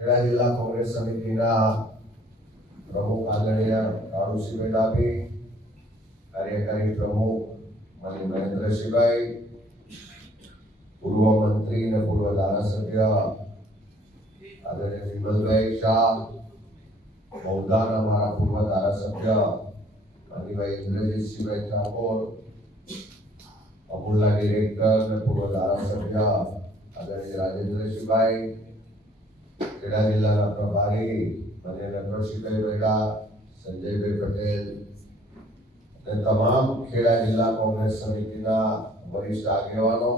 ખેડા જિલ્લા કોંગ્રેસ સમિતિના પ્રમુખ આદરણીય કાળુસિંહભાઈ ડાભી, કાર્યકારી પ્રમુખ માનનીય મહેન્દ્રસિંહભાઈ, પૂર્વ મંત્રી અને પૂર્વ ધારાસભ્ય આદરણીય વિમલભાઈ શાહ, મૌદાના મારા પૂર્વ ધારાસભ્ય માનનીભાઈ ઇન્દ્રજીતસિંહભાઈ ઠાકોર, અમૂલના ડિરેક્ટર અને પૂર્વ ધારાસભ્ય આદરણીય રાજેન્દ્રસિંહભાઈ, ખેડા જિલ્લાના પ્રભારી માનનીય નટવરસિંહભાઈ બેડા, સંજયભાઈ પટેલ અને તમામ ખેડા જિલ્લા કોંગ્રેસ સમિતિના વરિષ્ઠ આગેવાનો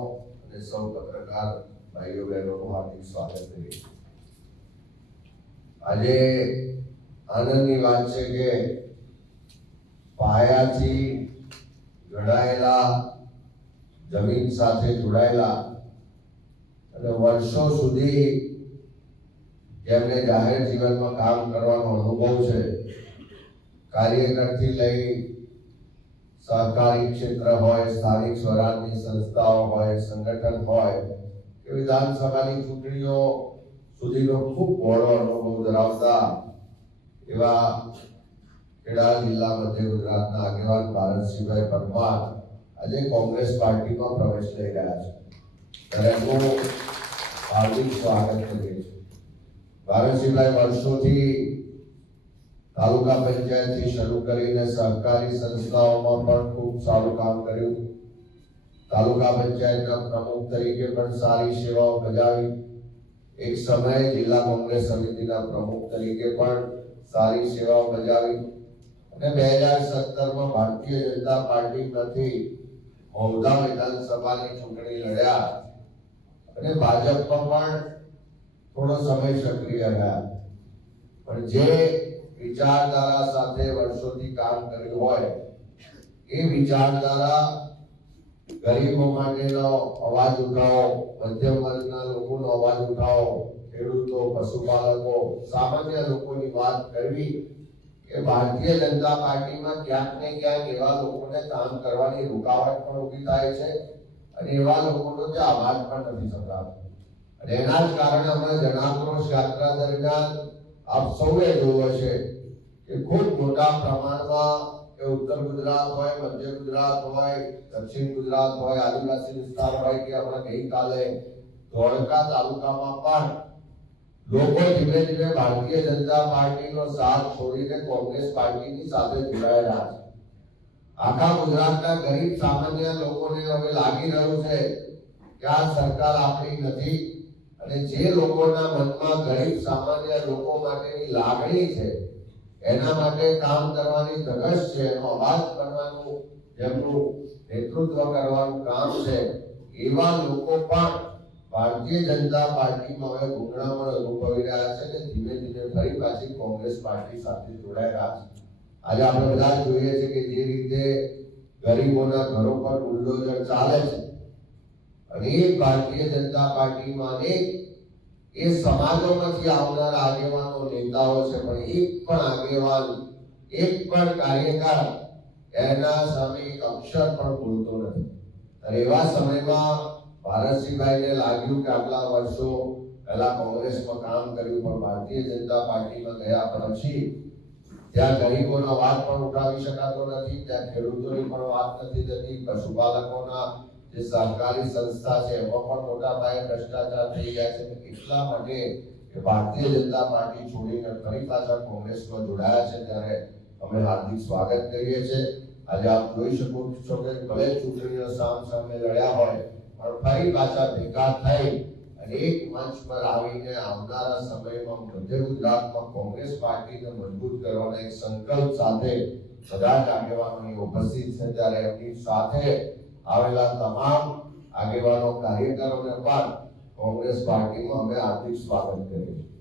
અને સૌ પત્રકાર ભાઈઓ બહેનોનું હાર્દિક સ્વાગત કરીએ. આજે આનંદની વાત છે કે પાયાથી ઘડાયેલા, જમીન સાથે જોડાયેલા અને વર્ષો સુધી જેમને જાહેર જીવનમાં કામ કરવાનો અનુભવ છે, કાર્યકરથી લઈ સહકારી ક્ષેત્ર હોય, સ્થાનિક સ્વરાજની સંસ્થાઓ હોય, સંગઠન હોય કે વિધાનસભાની ચૂંટણીઓ સુધીનો ખૂબ બહોળો અનુભવ ધરાવતા એવા ખેડા જિલ્લા મધ્ય ગુજરાતના આગેવાન ભારતસિંહભાઈ પરમાર આજે કોંગ્રેસ પાર્ટીમાં પ્રવેશ લઈ રહ્યા છે. ત્યારે એમનું હાર્દિક સ્વાગત કરીએ છીએ. ભારતસિંહભાઈ વર્ષોથી તાલુકા પંચાયતથી શરૂ કરીને સહકારી સંસ્થાઓમાં પણ ખૂબ સારું કામ કર્યું. તાલુકા પંચાયતના પ્રમુખ તરીકે પણ સારી સેવાઓ બજાવી. એક સમયે જિલ્લા કોંગ્રેસ સમિતિના પ્રમુખ તરીકે પણ સારી સેવાઓ બજાવી અને 2017માં ભારતીય જનતા પાર્ટીમાંથી મૌદા વિધાનસભાની ચૂંટણી લડ્યા અને ભાજપમાં પણ થોડો સમય સક્રિય રહ્યા. પણ જે વિચારધારા સાથે વર્ષોથી કામ કર્યું હોય એ વિચારધારા ગરીબો માટેનો અવાજ ઉઠાવો, મધ્યમ વર્ગના લોકોનો અવાજ ઉઠાવો, ખેડૂતો, પશુપાલકો, સામાન્ય લોકોની વાત કરવી કે ભારતીય જનતા પાર્ટીમાં ક્યાંક ને ક્યાંક એવા લોકોને કામ કરવાની રૂકાવટ પણ ઊભી થાય છે અને એવા લોકોનો જે અવાજ પણ નથી સંભળાતો. અને એના જ કારણે હમણાં જનાક્રોશ યાત્રા દરમિયાન આપ સૌએ જોયું હશે કે ખૂબ મોટા પ્રમાણમાં કે ઉત્તર ગુજરાત હોય, મધ્ય ગુજરાત હોય, દક્ષિણ ગુજરાત હોય, આદિવાસી વિસ્તાર હોય કે હમણાં ગઈકાલે ધોળકા તાલુકામાં પણ લોકો ધીમે ધીમે ભારતીય જનતા પાર્ટીનો સાથ છોડીને કોંગ્રેસ પાર્ટીની સાથે જોડાયેલા છે. આખા ગુજરાતના ગરીબ સામાન્ય લોકોને હવે લાગી રહ્યું છે કે આ સરકાર આપણી નથી અને જે લોકોના મનમાં ગરીબ સામાન્ય લોકો માટેની લાગણી છે, એના માટે કામ કરવાની ધગશ છે, એનો અવાજ કરવાનું, જેમનું નેતૃત્વ કરવાનું કામ છે, એવા લોકો પણ ભારતીય જનતા પાર્ટીમાં હવે ગુંગળામણ અનુભવી રહ્યા છે અને ધીમે ધીમે ફરી પાછી કોંગ્રેસ પાર્ટી સાથે જોડાઈ રહ્યા છે. આજે આપણે બધા જોઈએ છે કે જે રીતે ગરીબોના ઘરો પર બુલડોઝર ચાલે છે અને એ ભારતીય જનતા પાર્ટીમાં અનેક એ સમાજોમાંથી આવનાર આગેવાનો, નેતાઓ છે, પણ એક પણ આગેવાન, એક પણ કાર્યકર એના સામે એક અક્ષર પણ બોલતો નથી. અને એવા સમયમાં ભારતસિંહભાઈને લાગ્યું કે આટલા વર્ષો પહેલા કોંગ્રેસમાં કામ કર્યું પણ ભારતીય જનતા પાર્ટીમાં ગયા પછી ત્યાં ગરીબોનો વાત પણ ઉઠાવી શકાતો નથી, ત્યાં ખેડૂતોની પણ વાત નથી થતી, પશુપાલકોના જે સહકારી સંસ્થા છે એમાં પણ મોટા પાયે ભ્રષ્ટાચાર થઈ ગયા છે. એટલા માટે કે ભારતીય જનતા પાર્ટી છોડીને ફરી પાછા કોંગ્રેસમાં જોડાયા છે, ત્યારે અમે હાર્દિક સ્વાગત કરીએ છીએ. આજે આપ જોઈ શકો છો કે ભલે ચૂંટણીઓ સામે લડ્યા હોય પણ ફરી પાછા ભેગા થઈ અને એક મંચ પર આવીને આવનારા સમયમાં મધ્ય ગુજરાતમાં કોંગ્રેસ પાર્ટીને મજબૂત કરવાના એક સંકલ્પ સાથે બધા જ આગેવાનો ઉપસ્થિત છે. ત્યારે એમની સાથે આવેલા તમામ આગેવાનો, કાર્યકરોને પણ કોંગ્રેસ પાર્ટીમાં અમે હાર્દિક સ્વાગત કરીએ છીએ.